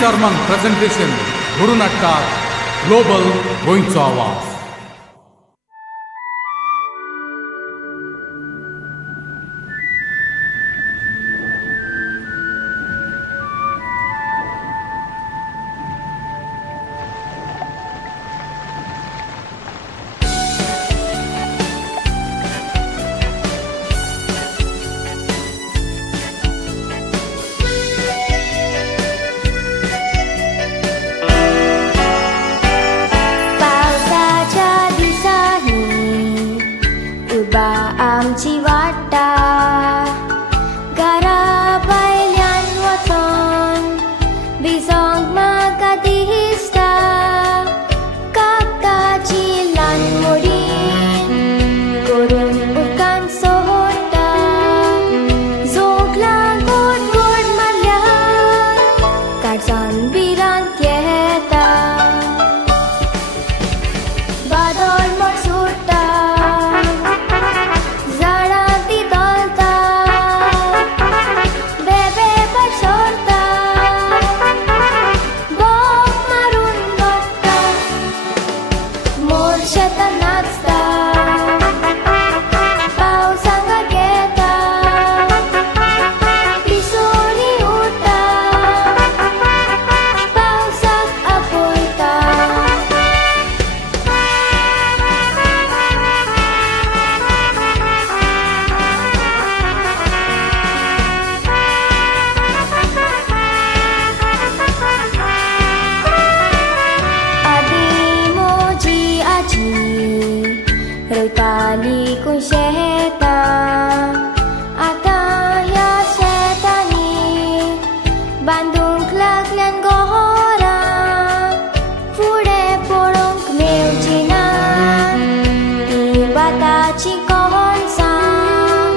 Sermon presentation घडून हाडटात global गोंयचो आवाज. आमची वाटा घरा भायल्यान वचोन भिजोंक म्हाका दिसता. काकाची ल्हान मोडीन करून उदकान सोडटा. जोगलां गोड गोड मारल्यार काळजान भिरांत येता. बादोळ मोड सुट्टा रोयताली कोण शेतां. आतां ह्या शेतांनी बांदूंक लागल्यान घरां. फुडें पळोवंक मेळची ना हीं भाताची कणसां.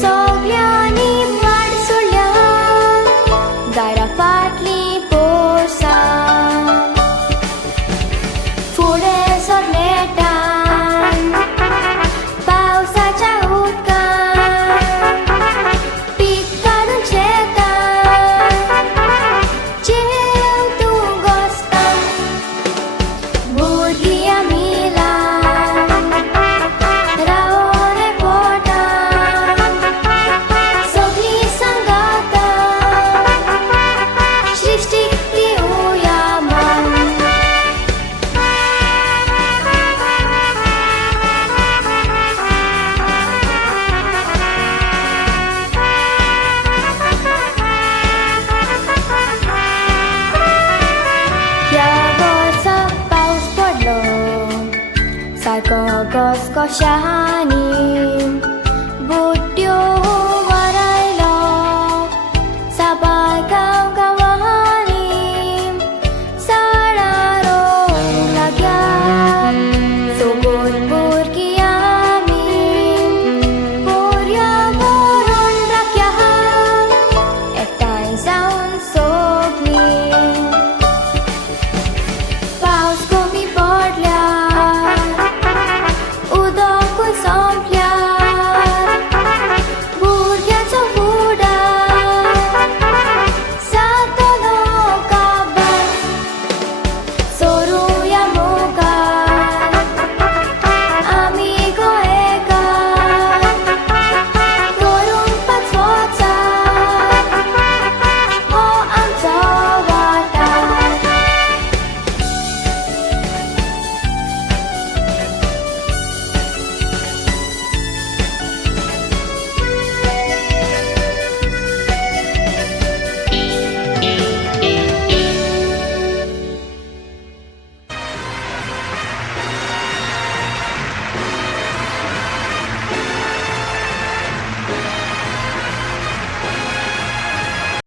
सगल्यांनी वाट सोडल्या दारा फाटलीं पोरसां. फुडें सर मेळटा सारको घसघशांनी